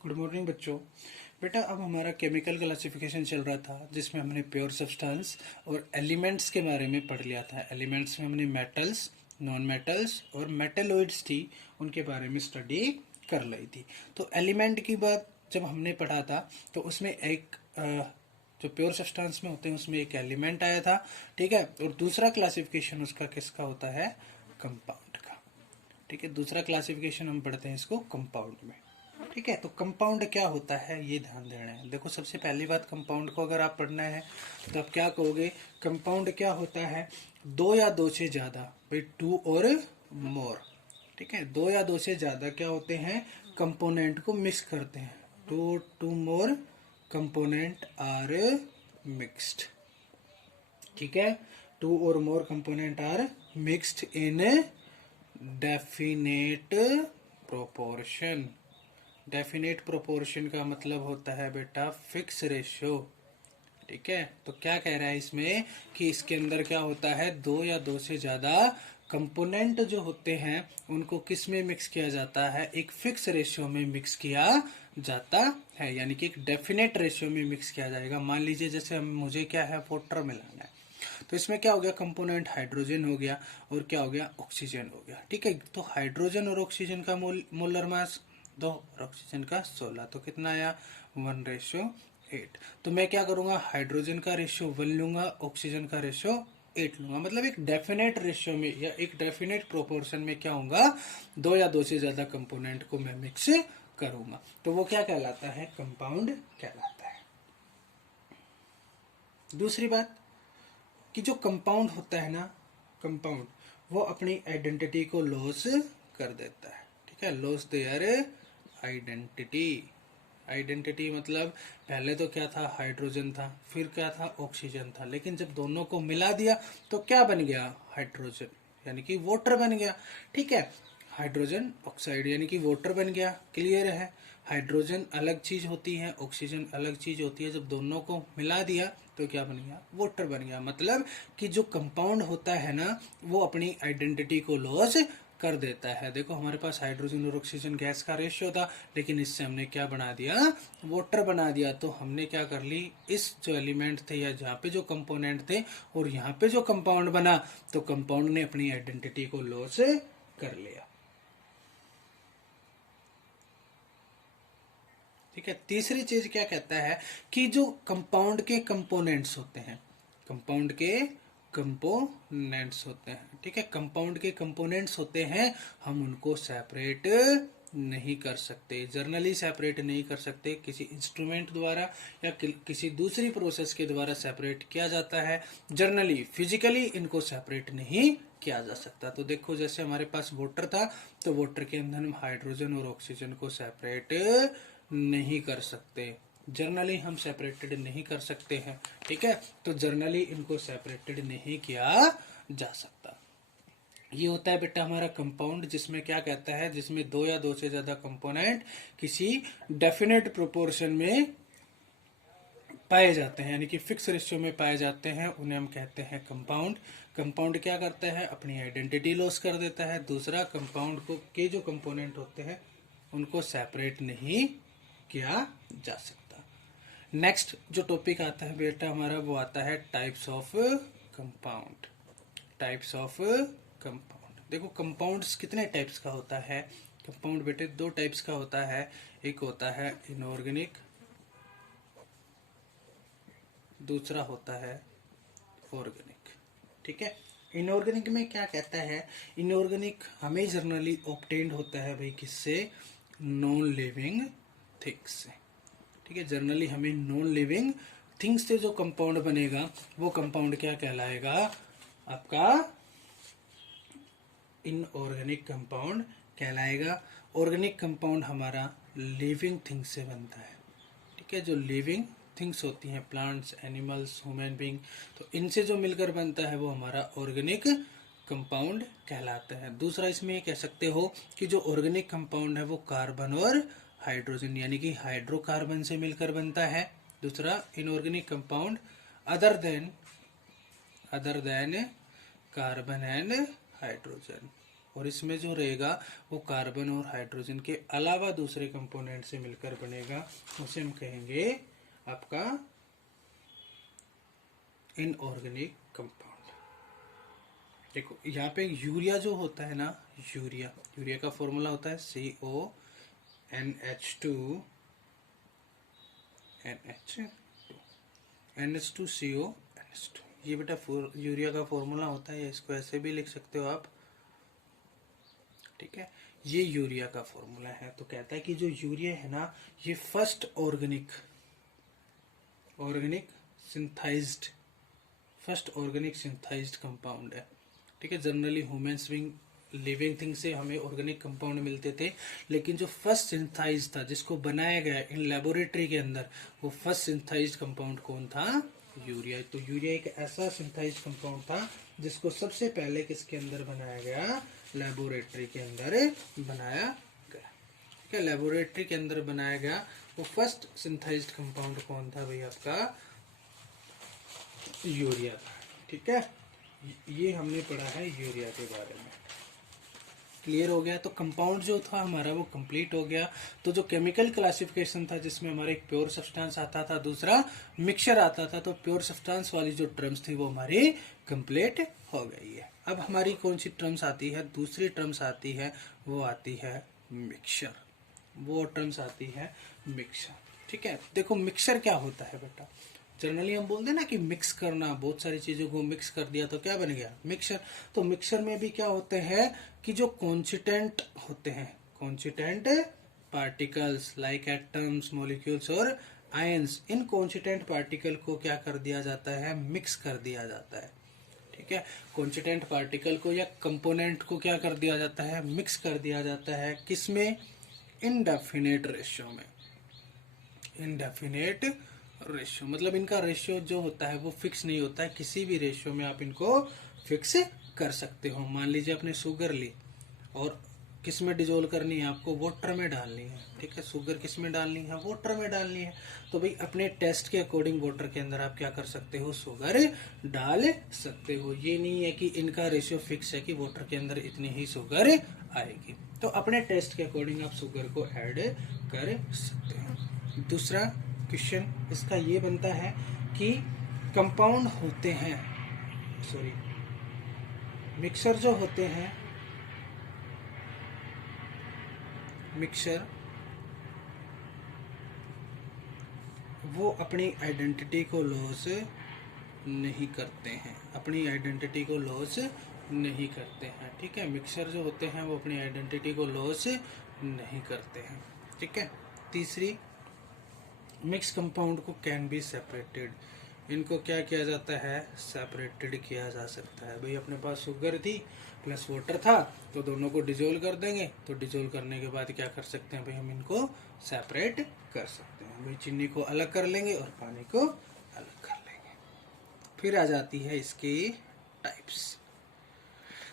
Good morning बच्चों। बेटा अब हमारा केमिकल क्लासिफिकेशन चल रहा था जिसमें हमने प्योर सब्सटेंस और एलिमेंट्स के बारे में पढ़ लिया था। एलिमेंट्स में हमने मेटल्स, नॉन मेटल्स और मेटेलॉइड्स थी, उनके बारे में स्टडी कर ली थी। तो एलिमेंट की बात जब हमने पढ़ा था तो उसमें एक जो प्योर सब्सटेंस में होते हैं उसमें एक एलिमेंट आया था, ठीक है। और दूसरा क्लासिफिकेशन उसका किसका होता है? कंपाउंड का, ठीक है। दूसरा क्लासिफिकेशन हम पढ़ते हैं इसको कंपाउंड में, ठीक है। तो कंपाउंड क्या होता है ये ध्यान देना है। देखो सबसे पहली बात, कंपाउंड को अगर आप पढ़ना है तो आप क्या कहोगे? कंपाउंड क्या होता है? दो या दो से ज्यादा, भाई टू और मोर, ठीक है। दो या दो से ज्यादा क्या होते हैं? कंपोनेंट को मिक्स करते हैं। Two more component are mixed, ठीक है। Two or more component are mixed in definite proportion. Definite proportion का मतलब होता है बेटा फिक्स रेशियो, ठीक है। तो क्या कह रहा है इसमें कि इसके अंदर क्या होता है? दो या दो से ज्यादा कंपोनेंट जो होते हैं उनको किस में मिक्स किया जाता है? एक फिक्स रेशियो में मिक्स किया जाता है, यानी कि एक डेफिनेट रेशियो में मिक्स किया जाएगा। मान लीजिए जैसे मुझे क्या है, वाटर मिलाना है, तो इसमें क्या हो गया? कंपोनेंट हाइड्रोजन हो गया और क्या हो गया? ऑक्सीजन हो गया, ठीक है। तो हाइड्रोजन और ऑक्सीजन का मोलर मास 2 और ऑक्सीजन का 16, तो कितना आया? 1:8। तो मैं क्या करूंगा? हाइड्रोजन का रेशियो 1 लूंगा, ऑक्सीजन का रेशियो 8 लूंगा। मतलब एक डेफिनेट रेशियो में या एक डेफिनेट प्रोपोर्शन में क्या होगा? दो या दो से ज्यादा कंपोनेंट को मैं मिक्स करूंगा, तो वो क्या कहलाता है? कंपाउंड कहलाता है। दूसरी बात कि जो कंपाउंड होता है ना, कंपाउंड वो अपनी आइडेंटिटी को लॉस कर देता है, ठीक है। Loss their identity. आइडेंटिटी मतलब पहले तो क्या था? हाइड्रोजन था, फिर क्या था? ऑक्सीजन था, लेकिन जब दोनों को मिला दिया तो क्या बन गया? हाइड्रोजन, यानी कि वाटर बन गया, ठीक है। हाइड्रोजन ऑक्साइड यानी कि वाटर बन गया, क्लियर है। हाइड्रोजन अलग चीज होती है, ऑक्सीजन अलग चीज होती है, जब दोनों को मिला दिया तो क्या बन गया? वाटर बन गया। मतलब कि जो कंपाउंड होता है ना वो अपनी आइडेंटिटी को लॉस कर देता है। देखो हमारे पास हाइड्रोजन और ऑक्सीजन गैस का रेशियो था, लेकिन इससे हमने क्या बना दिया? वाटर बना दिया। तो हमने क्या कर ली, इस जो एलिमेंट थे या जहाँ पे जो कंपोनेंट थे और यहाँ पे जो कंपाउंड बना, तो कंपाउंड ने अपनी आइडेंटिटी को लॉस कर लिया, ठीक है। तीसरी चीज क्या कहता है कि जो कंपाउंड के कंपोनेंट्स होते हैं, कंपाउंड के कंपोनेंट्स होते हैं, ठीक है। कंपाउंड के कंपोनेंट्स होते हैं, हम उनको सेपरेट नहीं कर सकते, जर्नली सेपरेट नहीं कर सकते। किसी इंस्ट्रूमेंट द्वारा या किसी दूसरी प्रोसेस के द्वारा सेपरेट किया जाता है, जर्नली फिजिकली इनको सेपरेट नहीं किया जा सकता। तो देखो जैसे हमारे पास वाटर था, तो वाटर के अंदर हम हाइड्रोजन और ऑक्सीजन को सेपरेट नहीं कर सकते, जर्नली हम सेपरेटेड नहीं कर सकते हैं, ठीक है। तो जर्नली इनको सेपरेटेड नहीं किया जा सकता। ये होता है बेटा हमारा कंपाउंड, जिसमें क्या कहता है? जिसमें दो या दो से ज्यादा कंपोनेंट किसी डेफिनेट प्रोपोर्शन में पाए जाते हैं, यानी कि फिक्स रेशियो में पाए जाते हैं, उन्हें हम कहते हैं कंपाउंड। कंपाउंड क्या करता है? अपनी आइडेंटिटी लॉस कर देता है। दूसरा, कंपाउंड को के जो कंपोनेंट होते हैं उनको सेपरेट नहीं किया जा सकता। नेक्स्ट जो टॉपिक आता है बेटा हमारा, वो आता है types of compound. Types of compound. देखो कंपाउंड्स कितने टाइप्स का होता है? कंपाउंड बेटे दो टाइप्स का होता है। एक होता है इनऑर्गेनिक, दूसरा होता है ऑर्गेनिक, ठीक है। इनऑर्गेनिक में क्या कहता है? इनऑर्गेनिक हमें जर्नली ऑब्टेन्ड होता है भाई किससे? नॉन लिविंग थिंग्स से, ठीक है। जर्नली हमें नॉन लिविंग थिंग्स से जो कंपाउंड बनेगा वो कंपाउंड क्या कहलाएगा? आपका इनऑर्गेनिक कंपाउंड कहलाएगा। ऑर्गेनिक कंपाउंड हमारा लिविंग थिंग्स से बनता है, ठीक है। जो लिविंग थिंग्स होती हैं, प्लांट्स, एनिमल्स, ह्यूमन बीइंग, तो इनसे जो मिलकर बनता है वो हमारा ऑर्गेनिक कंपाउंड कहलाता है। दूसरा इसमें ये कह सकते हो कि जो ऑर्गेनिक कंपाउंड है वो कार्बन और हाइड्रोजन यानी कि हाइड्रोकार्बन से मिलकर बनता है। दूसरा inorganic compound other than carbon and hydrogen, और इसमें जो रहेगा वो कार्बन और हाइड्रोजन के अलावा दूसरे कंपोनेंट से मिलकर बनेगा, उसे हम कहेंगे आपका इनऑर्गेनिक कंपाउंड। देखो यहाँ पे यूरिया जो होता है ना, यूरिया का फॉर्मूला होता है NH2NH2CO NH2। ये बेटा यूरिया का फॉर्मूला होता है, इसको ऐसे भी लिख सकते हो आप, ठीक है। ये यूरिया का फॉर्मूला है। तो कहता है कि जो यूरिया है ना, ये फर्स्ट ऑर्गेनिक सिंथाइज्ड कंपाउंड है, ठीक है। Generally humans being living thing से हमें ऑर्गेनिक कंपाउंड मिलते थे, लेकिन जो फर्स्ट सिंथाइज था, जिसको बनाया गया इन लेबोरेटरी के अंदर, वो फर्स्ट सिंथाइज कंपाउंड कौन था? यूरिया। तो यूरिया एक ऐसा सिंथाइज कंपाउंड था जिसको सबसे पहले किसके अंदर बनाया गया? लेबोरेटरी के अंदर बनाया गया, ठीक है। लेबोरेटरी के अंदर बनाया गया वो फर्स्ट सिंथाइज्ड कंपाउंड कौन था भाई? आपका यूरिया था, ठीक है। ये हमने पढ़ा है यूरिया के बारे में। क्लियर हो गया? तो कंपाउंड जो था हमारा वो कंप्लीट हो गया। तो जो केमिकल क्लासिफिकेशन था, जिसमें हमारा एक प्योर सब्सटेंस आता था, दूसरा मिक्सचर आता था, तो प्योर सब्सटेंस वाली जो टर्म्स थी वो हमारी कंप्लीट हो गई है। अब हमारी कौन सी टर्म्स आती है? दूसरी टर्म्स आती है, वो आती है मिक्सचर। वो टर्म्स आती है मिक्सचर, ठीक है। देखो मिक्सचर क्या होता है बेटा? जनरली हम बोलते हैं ना कि मिक्स करना, बहुत सारी चीजों को मिक्स कर दिया तो क्या बन गया? मिक्सचर। तो मिक्सचर में भी क्या होते हैं कि जो कॉन्स्टिट्यूएंट होते हैं, constituent particles like atoms, molecules और आयंस, इन कॉन्स्टिट्यूएंट पार्टिकल को क्या कर दिया जाता है? मिक्स कर दिया जाता है, ठीक है। कॉन्स्टिट्यूएंट पार्टिकल को या कंपोनेंट को क्या कर दिया जाता है? मिक्स कर दिया जाता है। किसमें? इनडेफिनेट रेशियो में। इनडेफिनेट रेशियो मतलब इनका रेशियो जो होता है वो फिक्स नहीं होता है, किसी भी रेशियो में आप इनको फिक्स कर सकते हो। मान लीजिए आपने शुगर ली और किस में डिजोल्व करनी है? आपको वाटर में डालनी है, ठीक है। शुगर किस में डालनी है? वाटर में डालनी है। तो भाई अपने टेस्ट के अकॉर्डिंग वाटर के अंदर आप क्या कर सकते हो? शुगर डाल सकते हो। ये नहीं है कि इनका रेशियो फिक्स है कि वाटर के अंदर इतनी ही शुगर आएगी। तो अपने टेस्ट के अकॉर्डिंग आप शुगर को ऐड कर सकते हो। दूसरा क्वेश्चन इसका ये बनता है कि कंपाउंड होते हैं, सॉरी मिक्सर जो होते हैं, मिक्सर वो अपनी आइडेंटिटी को लॉस नहीं करते हैं, अपनी आइडेंटिटी को लॉस नहीं करते हैं, ठीक है। मिक्सर जो होते हैं वो अपनी आइडेंटिटी को लॉस नहीं करते हैं, ठीक है। तीसरी, मिक्स कंपाउंड को कैन बी सेपरेटेड, इनको क्या किया जाता है? सेपरेटेड किया जा सकता है। भाई अपने पास शुगर थी प्लस वाटर था, तो दोनों को डिजोल्व कर देंगे, तो डिजोल्व करने के बाद क्या कर सकते हैं भाई? हम इनको सेपरेट कर सकते हैं। भाई चीनी को अलग कर लेंगे और पानी को अलग कर लेंगे। फिर आ जाती है इसकी टाइप्स।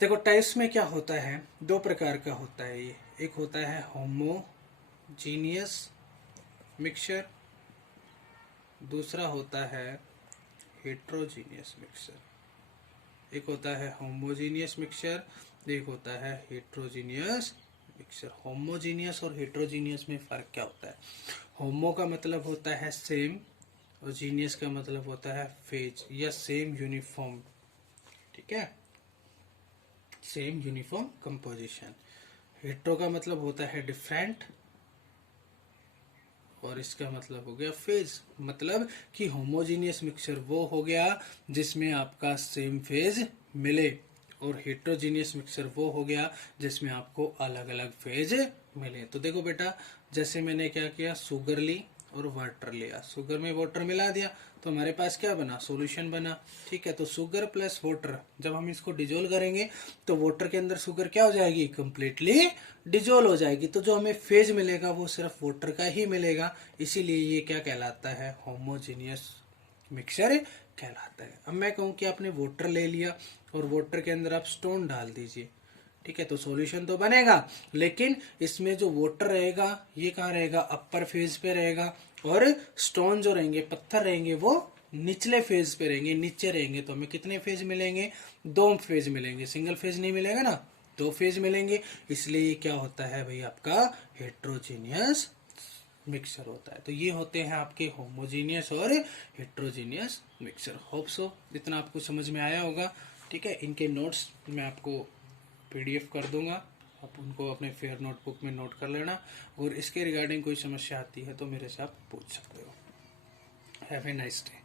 देखो टाइप्स में क्या होता है? दो प्रकार का होता है ये। एक होता है होमोजीनियस मिक्सचर, दूसरा होता है हेट्रोजीनियस मिक्सचर। एक होता है होमोजीनियस मिक्सचर, एक होता है हेट्रोजीनियस मिक्सचर। होमोजीनियस और हेट्रोजीनियस में फर्क क्या होता है? होमो का मतलब होता है सेम और जीनियस का मतलब होता है फेज या सेम यूनिफॉर्म, ठीक है, सेम यूनिफॉर्म कंपोजिशन। हेट्रो का मतलब होता है डिफरेंट और इसका मतलब हो गया फेज। मतलब कि होमोजीनियस मिक्सचर वो हो गया जिसमें आपका सेम फेज मिले, और हेट्रोजीनियस मिक्सचर वो हो गया जिसमें आपको अलग अलग फेज मिले। तो देखो बेटा, जैसे मैंने क्या किया, शुगर ली और वाटर लिया, शुगर में वाटर मिला दिया, तो हमारे पास क्या बना? सॉल्यूशन बना, ठीक है। तो शुगर प्लस वाटर, जब हम इसको डिजोल्व करेंगे तो वाटर के अंदर शुगर क्या हो जाएगी? कंप्लीटली डिजोल्व हो जाएगी। तो जो हमें फेज मिलेगा वो सिर्फ वाटर का ही मिलेगा, इसीलिए ये क्या कहलाता है? होमोजीनियस मिक्सचर कहलाता है। अब मैं कहूँ कि आपने वाटर ले लिया और वाटर के अंदर आप स्टोन डाल दीजिए, ठीक है, तो सॉल्यूशन तो बनेगा, लेकिन इसमें जो वाटर रहेगा ये कहाँ रहेगा? अपर फेज पे रहेगा, और स्टोन जो रहेंगे, पत्थर रहेंगे, वो निचले फेज पे रहेंगे, नीचे रहेंगे। तो हमें कितने फेज मिलेंगे? दो फेज मिलेंगे, सिंगल फेज नहीं मिलेगा ना, दो फेज मिलेंगे, इसलिए क्या होता है भाई आपका हेट्रोजीनियस मिक्सचर होता है। तो ये होते हैं आपके होमोजीनियस और हेट्रोजीनियस मिक्सचर। होप सो इतना आपको समझ में आया होगा। ठीक है, इनके नोट्स मैं आपको पीडीएफ कर दूंगा, आप उनको अपने फेयर नोटबुक में नोट कर लेना, और इसके रिगार्डिंग कोई समस्या आती है तो मेरे से आप पूछ सकते हो। Have a nice day.